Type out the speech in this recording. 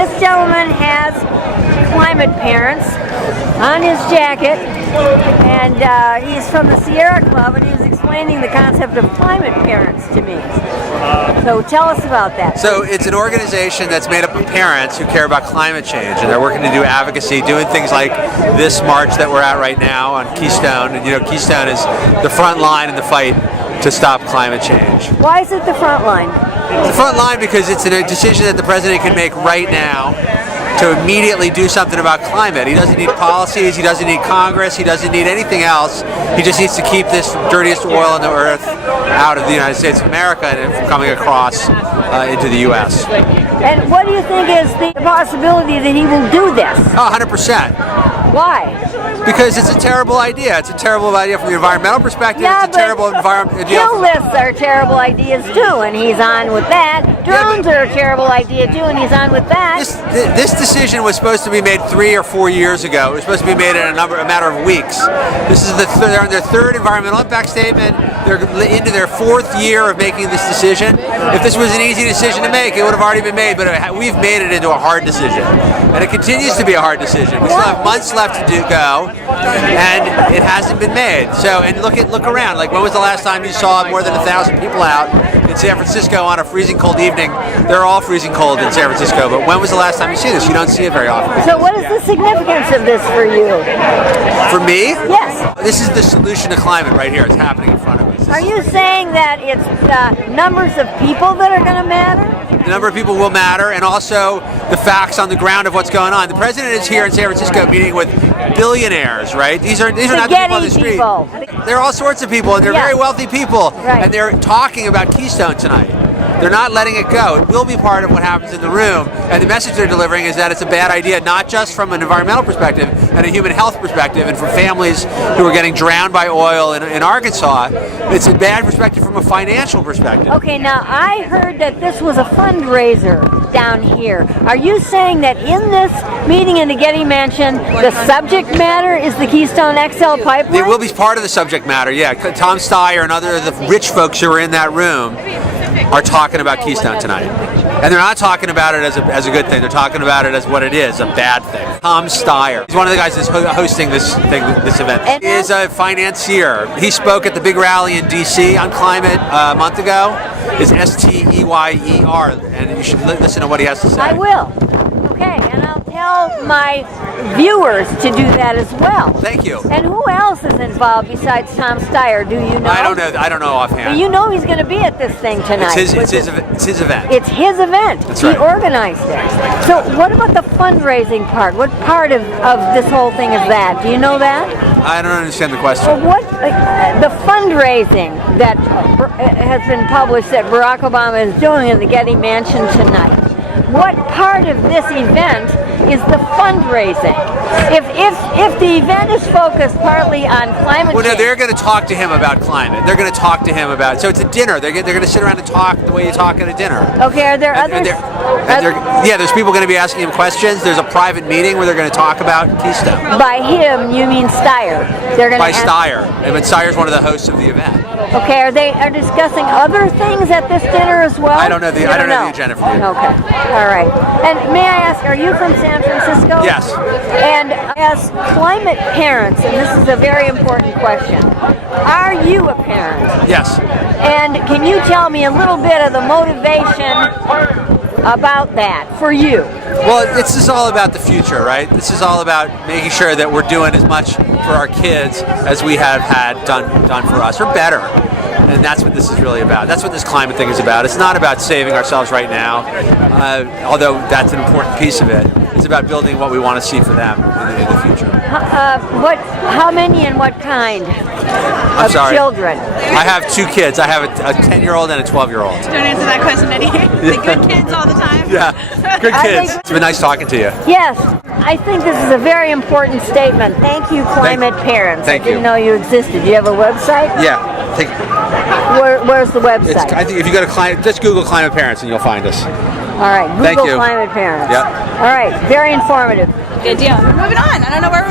this gentleman has climate parents on his jacket, and he's from the Sierra Club, and he's explaining the concept of climate parents to me. So tell us about that. So it's an organization that's made up of parents who care about climate change, and they're working to do advocacy, doing things like this march that we're at right now on Keystone. And Keystone is the front line in the fight to stop climate change. Why is it the front line? It's the front line because it's a decision that the president can make right now to immediately do something about climate. He doesn't need policies, he doesn't need Congress, he doesn't need anything else. He just needs to keep this dirtiest oil on the earth out of the United States of America and from coming across into the U.S. And what do you think is the possibility that he will do this? Oh, 100%. Why? Because it's a terrible idea. It's a terrible idea from the environmental perspective. Yeah, it's a terrible environment. Kill lists are terrible ideas too, and he's on with that. Drones are a terrible idea too, and he's on with that. This decision was supposed to be made 3 or 4 years ago. It was supposed to be made in a matter of weeks. This is they're on their third environmental impact statement. They're into their 4th year of making this decision. If this was an easy decision to make, it would have already been made. But we've made it into a hard decision, and it continues to be a hard decision. We still have months left to go, and it hasn't been made. So, and look around. Like, when was the last time you saw more than 1,000 people out in San Francisco on a freezing cold evening? They're all freezing cold in San Francisco, but when was the last time you see this? You don't see it very often. So what is the significance of this for you? For me? Yes. This is the solution to climate right here. It's happening in front of us. Are you saying that it's the numbers of people that are going to matter? The number of people will matter, and also the facts on the ground of what's going on. The president is here in San Francisco meeting with billionaires, right? These are not the people on the street. They're all sorts of people, and they're very wealthy people, and they're talking about Keystone tonight. They're not letting it go. It will be part of what happens in the room, and the message they're delivering is that it's a bad idea, not just from an environmental perspective and a human health perspective, and for families who are getting drowned by oil in Arkansas. It's a bad perspective from a financial perspective. Okay, now I heard that this was a fundraiser down here. Are you saying that in this meeting in the Getty Mansion, the subject matter is the Keystone XL pipeline? It will be part of the subject matter, yeah. Tom Steyer and other of the rich folks who are in that room are talking about Keystone tonight. And they're not talking about it as a good thing. They're talking about it as what it is, a bad thing. Tom Steyer, he's one of the guys that's hosting this event. He is a financier. He spoke at the big rally in D.C. on climate a month ago. It's Steyer, and you should listen to what he has to say. I will. Okay, and I'll tell my viewers to do that as well. Thank you. And who else is involved besides Tom Steyer? Do you know? I don't know. I don't know offhand. But you know he's going to be at this thing tonight. It's his event. It's his event. That's right. He organized it. So what about the fundraising part? What part of this whole thing is that? Do you know that? I don't understand the question. Well, what the fundraising that has been published that Barack Obama is doing in the Getty Mansion tonight? What part of this event is the fundraising? If the event is focused partly on climate change. No, they're going to talk to him about climate. They're going to talk to him about. So it's a dinner. They're going to sit around and talk the way you talk at a dinner. Okay. Are there others? Yeah, there's people going to be asking him questions. There's a private meeting where they're going to talk about Keystone. By him, you mean Steyer? They're going by Steyer. And Steyer's one of the hosts of the event. Okay. Are they discussing other things at this dinner as well? I don't know the agenda for you. Okay. All right. And may I ask, are you from San Francisco? Yes. And as climate parents, and this is a very important question, are you a parent? Yes. And can you tell me a little bit of the motivation about that for you? Well, this is all about the future, right? This is all about making sure that we're doing as much for our kids as we have had done for us, or better. And that's what this is really about. That's what this climate thing is about. It's not about saving ourselves right now, although that's an important piece of it. It's about building what we want to see for them in the future. How many and what kind of children? I have 2 kids. I have a 10-year-old and a 12-year-old. Don't answer that question, Eddie. The good kids all the time? Yeah, good kids. It's been nice talking to you. Yes, I think this is a very important statement. Thank you, climate parents. Thank you. I didn't know you existed. Do you have a website? Yeah. Where's the website? I think if you go to just Google climate parents and you'll find us. All right, Google climate parents. Yep. All right, very informative. Good deal. We're moving on. I don't know where we're